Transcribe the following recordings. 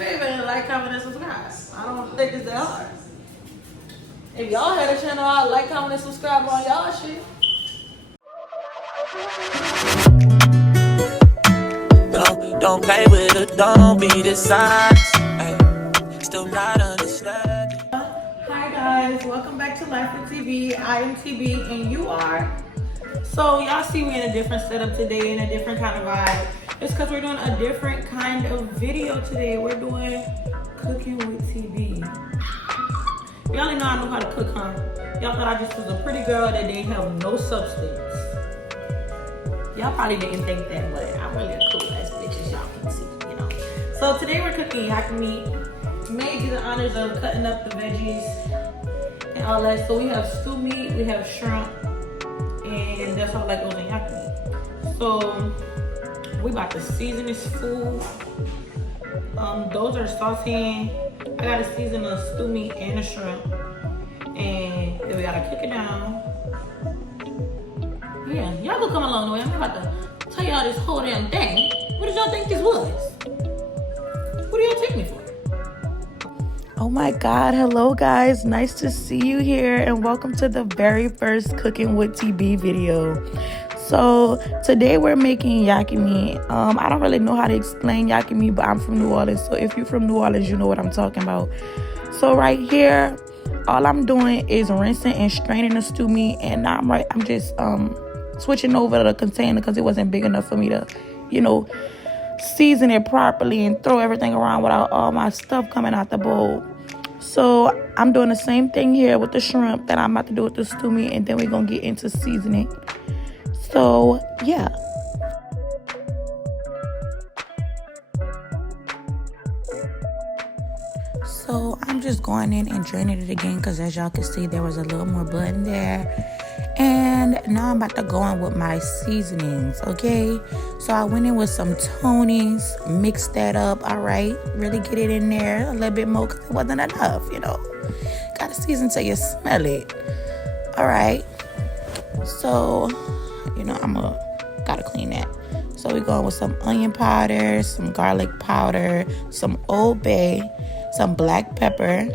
favor and like, comment, and subscribe. I don't think it's that hard. If y'all had a channel, I'd like, comment, and subscribe on y'all shit. Don't play with it, don't be dishonest. Still not understanding. Hi guys, welcome back to Life with TB. I am TB and you are. So y'all see me in a different setup today, in a different kind of vibe. It's because we're doing a different kind of video today. We're doing cooking with TB. Y'all didn't know I know how to cook, huh? Y'all thought I just was a pretty girl that didn't have no substance. Y'all probably didn't think that, but I'm really a cool ass bitch, as y'all can see, you know. So today we're cooking YAKAMEIN. Made you the honors of cutting up the veggies and all that. So we have stew meat, we have shrimp, and that's all that goes in YAKAMEIN. So we about to season this food. Those are sauteing. I gotta season the stew meat and the shrimp, and then we gotta cook it down. Yeah, y'all gonna come along the way. I'm about to tell y'all this whole damn thing. What did y'all think this was? What do y'all take me for? Oh my God, hello guys. Nice to see you here and welcome to the very first Cooking with TB video. So today we're making YAKAMEIN. I don't really know how to explain YAKAMEIN, but I'm from New Orleans. So if you're from New Orleans, you know what I'm talking about. So right here, all I'm doing is rinsing and straining the stew meat, and now I'm just switching over the container because it wasn't big enough for me to, you know, season it properly and throw everything around without all my stuff coming out the bowl. So I'm doing the same thing here with the shrimp that I'm about to do with the stew meat, and then we're gonna get into seasoning. So yeah. So I'm just going in and draining it again because as y'all can see, there was a little more blood in there. And now I'm about to go in with my seasonings, okay? So I went in with some Tony's, mixed that up, all right? Really get it in there a little bit more because it wasn't enough, you know? Gotta season till you smell it, all right? So, you know, gotta clean that. So we're going with some onion powder, some garlic powder, some Old Bay, some black pepper.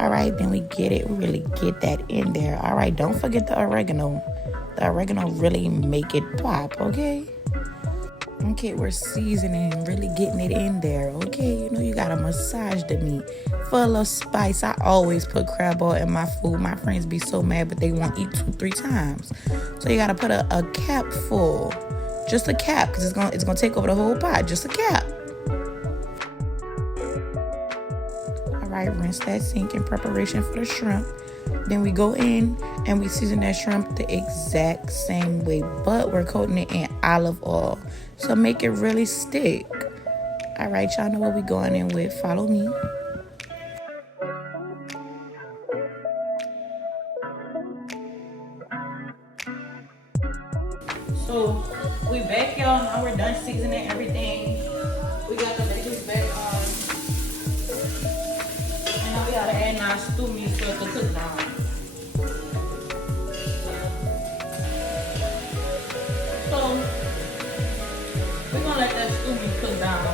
All right, then we really get that in there. All right, don't forget the oregano. The oregano really make it pop, okay? Okay, we're seasoning, really getting it in there, okay? You know, you gotta massage the meat. Full of spice. I always put crab oil in my food. My friends be so mad, but they won't eat 2-3 times. So you gotta put a cap full. Just a cap, because it's gonna take over the whole pot. Just a cap. All right, rinse that sink in preparation for the shrimp. Then we go in and we season that shrimp the exact same way, but we're coating it in olive oil. So make it really stick. All right, y'all know what we're going in with. Follow me. So we back, y'all. Now we're done seasoning everything. We got the veggies back on. And now we gotta add our stew meat so it can cook down. So we're gonna let that stew meat cook down.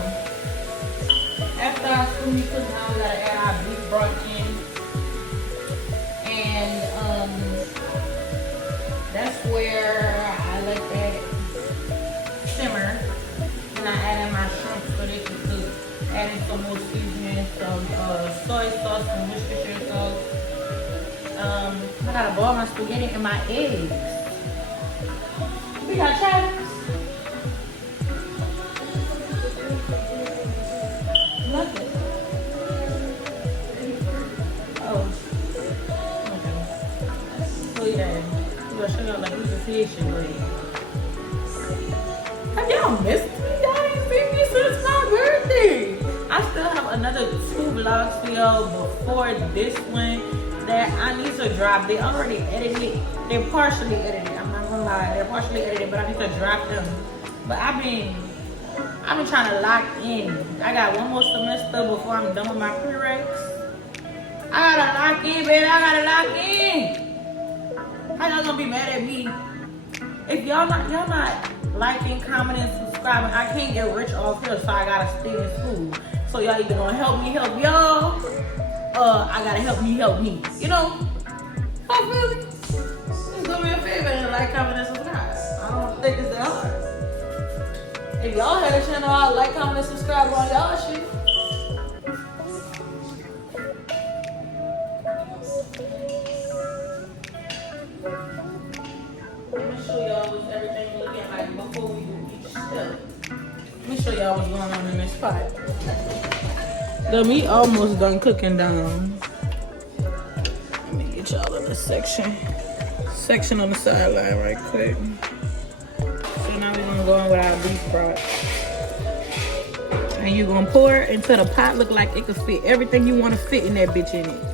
After our stew meat cook down, we gotta add our beef broth in. And that's where I let that simmer. And I added my shrimp so they can cook. Adding some more seasoning, some soy sauce, some Worcestershire sauce. I gotta boil my spaghetti and my eggs. We got chives. Look it. Oh. Okay. So yeah, I'm gonna show y'all like presentation, but have y'all missed me? Y'all ain't seen me since my birthday. I still have another 2 vlogs for y'all before this one that I need to drop. They already edited. They're partially edited. I'm not gonna lie. They're partially edited, but I need to drop them. But I've been trying to lock in. I got one more semester before I'm done with my prereqs. I gotta lock in, baby. I gotta lock in. How y'all gonna be mad at me if y'all not liking, commenting, subscribing? I can't get rich off here, so I gotta stay in school. So y'all either gonna help y'all, I gotta help me. You know? I feel me? Just do me a favor and like, comment, and subscribe. I don't think it's that hard. If y'all had a channel, I'd like, comment, and subscribe on y'all shit. Let me show y'all what everything looking like before we do each step. Let me show y'all what's going on in this pot. The meat almost done cooking down. Let me get y'all in this section on the sideline right quick. So now we're gonna go in with our beef broth. And you're gonna pour it into the pot, look like it could fit everything you wanna fit in that bitch in it.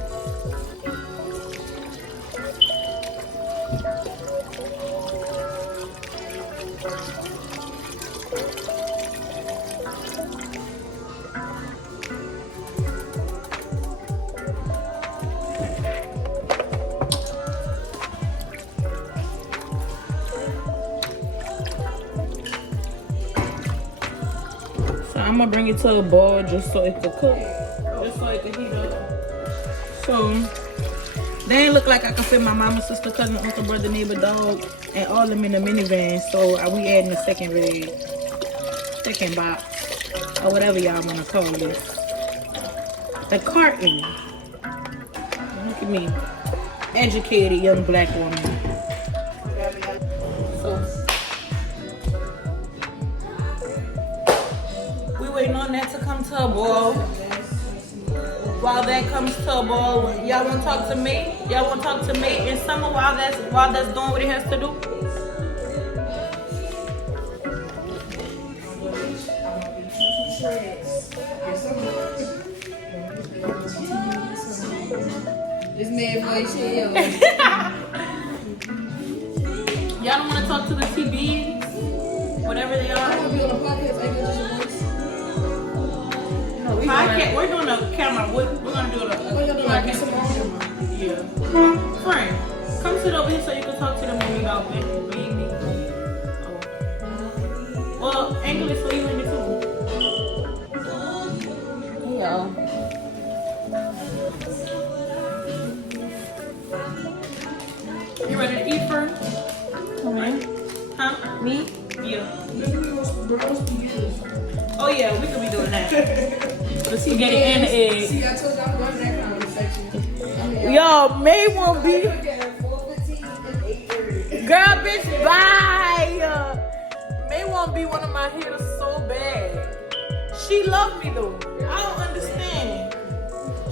I'm gonna bring it to a boil just so it could cook, just so it could heat up. So they ain't look like I can fit my mama, sister, cousin, uncle, brother, neighbor, dog, and all of them in the minivan. So we adding a second leg, second box, or whatever y'all wanna call this. The carton. Look at me, educated young black woman. Waiting on that to come to a boil. While that comes to a boil, y'all want to talk to me? Y'all want to talk to me in summer while that's doing what it has to do? This man voice here. Y'all don't want to talk to the TB? Whatever they are. I want to be on a podcast. I get your voice. Podcast. We're doing a camera. We're gonna do a podcast. Yeah. Friend, come sit over here so you can talk to them when you out there. Oh. Well, English for you in it too. Yeah. You ready to eat, friend? Okay. Huh? Me? Yeah. Oh yeah, we could be doing that. Let's see, get it in the egg. See, I told you I'm running that conversation. Yo, May won't be. 4:15 and 8:30. Girl, bitch, bye. May won't be one of my haters so bad. She love me though. I don't understand.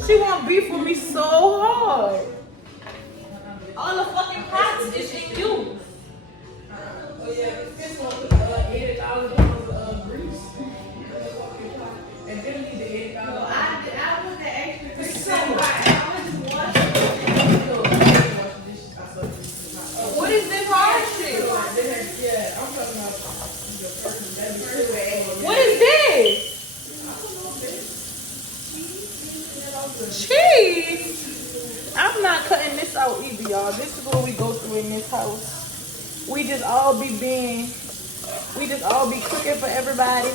She won't beef with me so hard. All the fucking pots is in you. Oh yeah, this one was $80 grease. And then we need the $80. I put the extra grease. So I was just washing. What is this hard shit? Yeah, I'm talking about the person. What is this? Cheese. I'm not cutting this out either, y'all. This is what we go through in this house. We just all be cooking for everybody,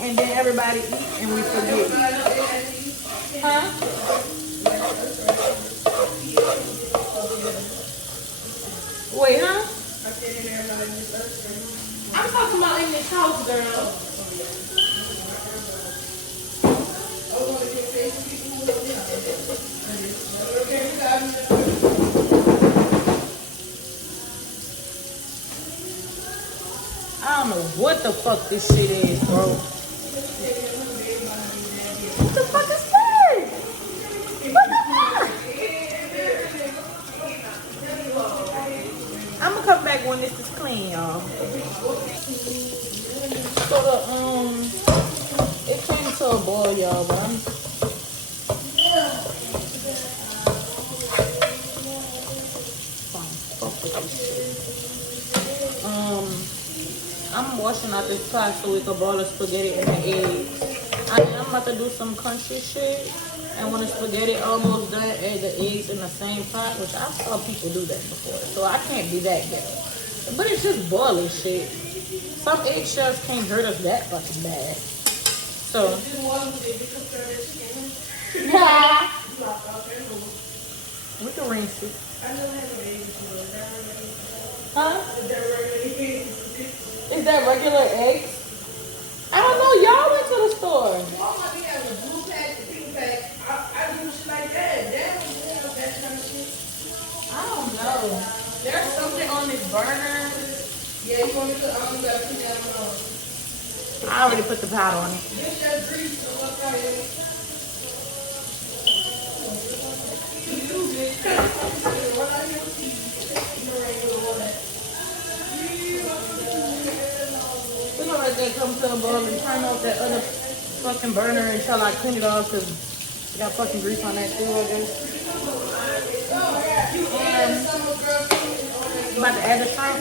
and then everybody eat and we forget. Huh? Wait, huh? I'm talking about in this house, girl. I don't know what the fuck this shit is, bro. What the fuck is this? What the fuck? I'm gonna come back when this is clean, y'all. So it came to a boil, y'all, but I'm washing out this pot so we can boil the spaghetti and the eggs. I'm about to do some country shit, and when the spaghetti almost done, add the eggs in the same pot, which I saw people do that before, so I can't be that ghetto. But it's just boiling shit. Some eggshells can't hurt us that fucking bad. So. We can rinse it. Huh? Is that regular eggs? I don't know. Y'all went to the store. Walmart, they have the blue pack, the pink pack. I do shit like that. That kind of shit. I don't know. There's something on this burner. Yeah, you want me to, gotta put that on. I already put the powder on it. Get that grease, so what's out here? We're gonna let that come to a boil and turn off that other fucking burner until I clean it off because we got fucking grease on that too, I guess. And I'm about to add the shrimp.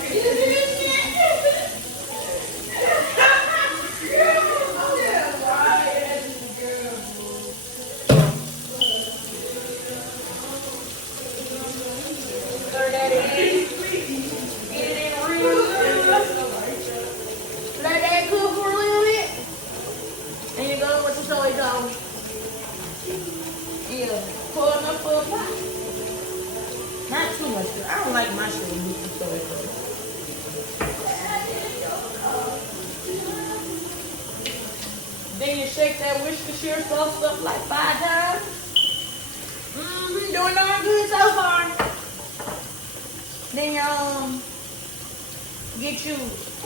Stir that in. Get it in real good. Let that cook for a little bit. And you go with the soy sauce. Yeah, pour enough for a pot. Not too much. I don't like my shit with some soy sauce. Then you shake that Worcestershire sauce up like 5 times. Doing darn good so far. Then get you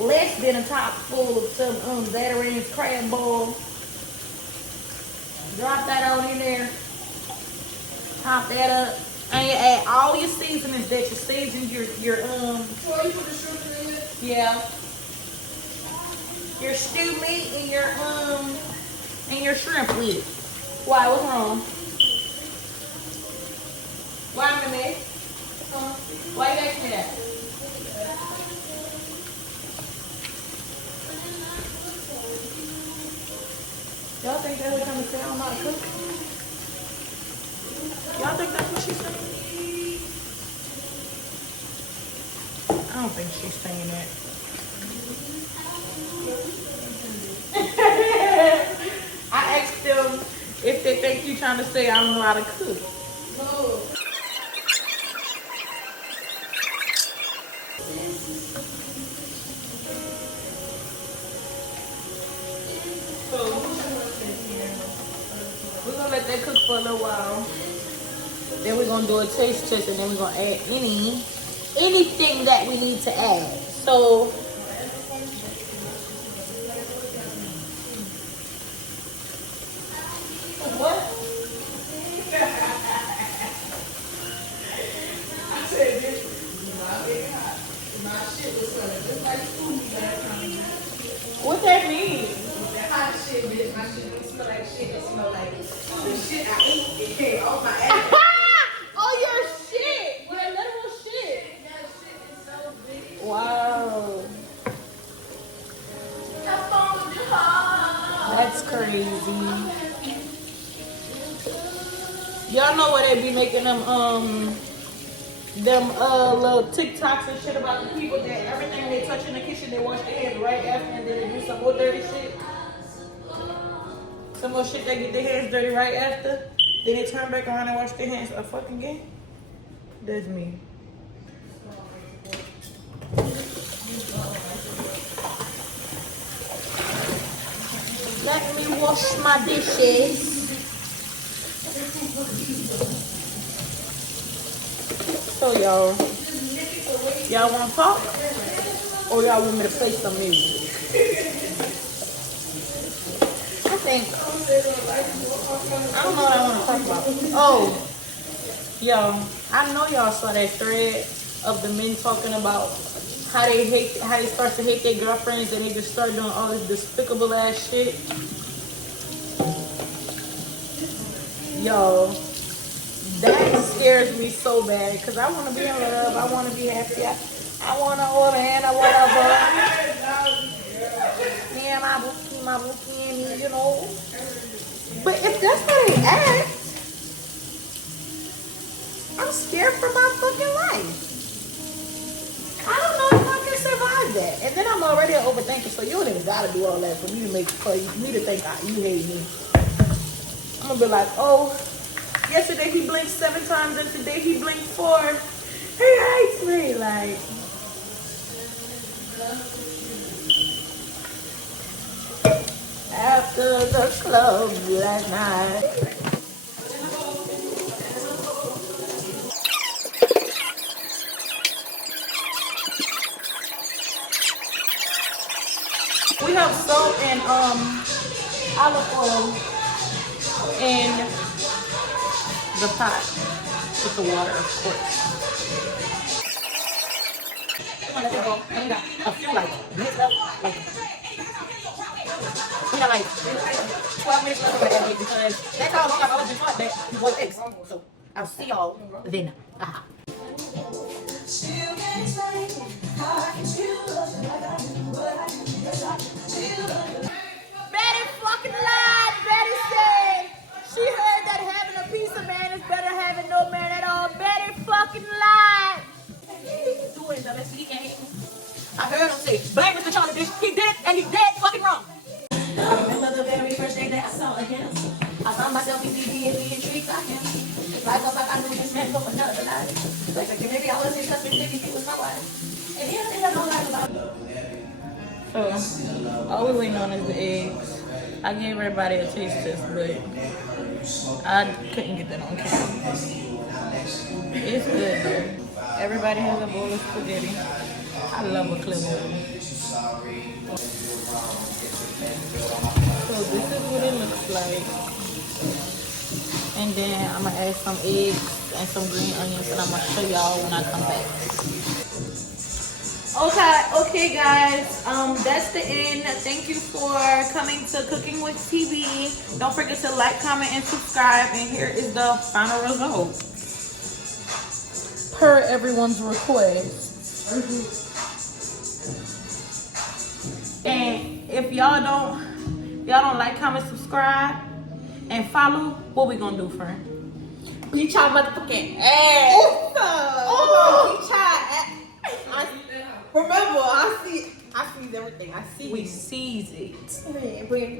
less than a top full of some Zatarain's crab boil. Drop that on in there. Top that up. And you add all your seasonings that you seasoned your So you put the shrimp in it? yeah. Your stew meat and your shrimp with. Why, what's wrong? Why, Mimi? Why you asking me that? Y'all think that's what I'm trying to say? I'm not a cook. Y'all think that's what she's saying? I don't think she's saying that. I asked them if they think you trying to say I don't know how to cook. No. So we're gonna let that cook for a little while. Then we're gonna do a taste test and then we're gonna add anything that we need to add. So what? I said this is not very hot. My shit was smelling just like food last time. What that mean? That hot shit, bitch. My shit don't smell like shit. It smell like the shit I ate. It came off my ass. Oh, your shit! Your literal shit. That shit is so big. Wow. That's crazy. Y'all know where they be making them little TikToks and shit about the people that everything they touch in the kitchen they wash their hands right after and then they do some more dirty shit. Some more shit they get their hands dirty right after. Then they turn back around and wash their hands a fucking game. That's me. Let me wash my dishes. So y'all want to talk? Or y'all want me to play some music? I don't know what I want to talk about. Oh, yo, I know y'all saw that thread of the men talking about how they start to hate their girlfriends and they just start doing all this despicable ass shit. Yo, that scares me so bad because I want to be in love. I want to be happy. I want to hold a hand. I want to me and my bookie, and you know. But if that's how they act, I'm scared for my fucking life. I don't know if I can survive that. And then I'm already an overthinker, so you don't even gotta do all that for me to think you hate me. I'm gonna be like, oh, yesterday he blinked 7 times and today he blinked 4. He hates me. Like, after the club last night. We have salt and olive oil in the pot with the water, of course. We want to let it go. And we got a few like minutes left. Like, we got like 12 minutes left of that egg because that's how long I've always been taught that you boil eggs. So I'll see y'all then. Betty fucking lied. Betty said she heard that having a piece of man is better than having no man at all. Betty fucking lied. Doing the best he can. I heard him say, blame Mr. Charlie Dish. He did it and he dead fucking wrong. I remember the very first day that I saw him. I found myself in TV and being intrigued by him. Like I knew this man from another life. Like maybe I was his husband, maybe he was my wife. And he doesn't have no life about it. So, all we waiting on is the eggs. I gave everybody a taste test, but I couldn't get that on camera. It's good though. Everybody has a bowl of spaghetti. I love a clip. So this is what it looks like. And then I'm gonna add some eggs and some green onions, and I'm gonna show y'all when I come back. Okay guys, that's the end. Thank you for coming to Cooking with TV. Don't forget to like, comment, and subscribe. And here is the final result. Per everyone's request. And if y'all don't like, comment, subscribe, and follow, what we gonna do, friend? Beat y'all motherfucking ass. Oh, beat y'all ass. Remember, I see everything. I see. We seize it.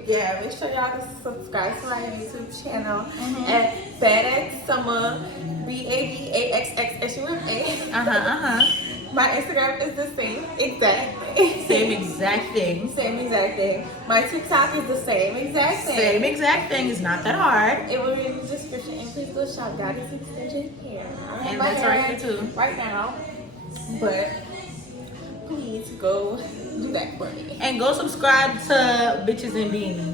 Yeah, make sure y'all can subscribe to my YouTube channel at Badax Summer, BADAXXSUMA. My Instagram is the same exact thing. Same exact thing. Same exact thing. My TikTok is the same exact thing. Same exact thing. It's not that hard. It will be in the description. And please go shop Goddess Extension Hair. And that's right here too. Right now. But please go do that for me. And go subscribe to Bitches and Beanies.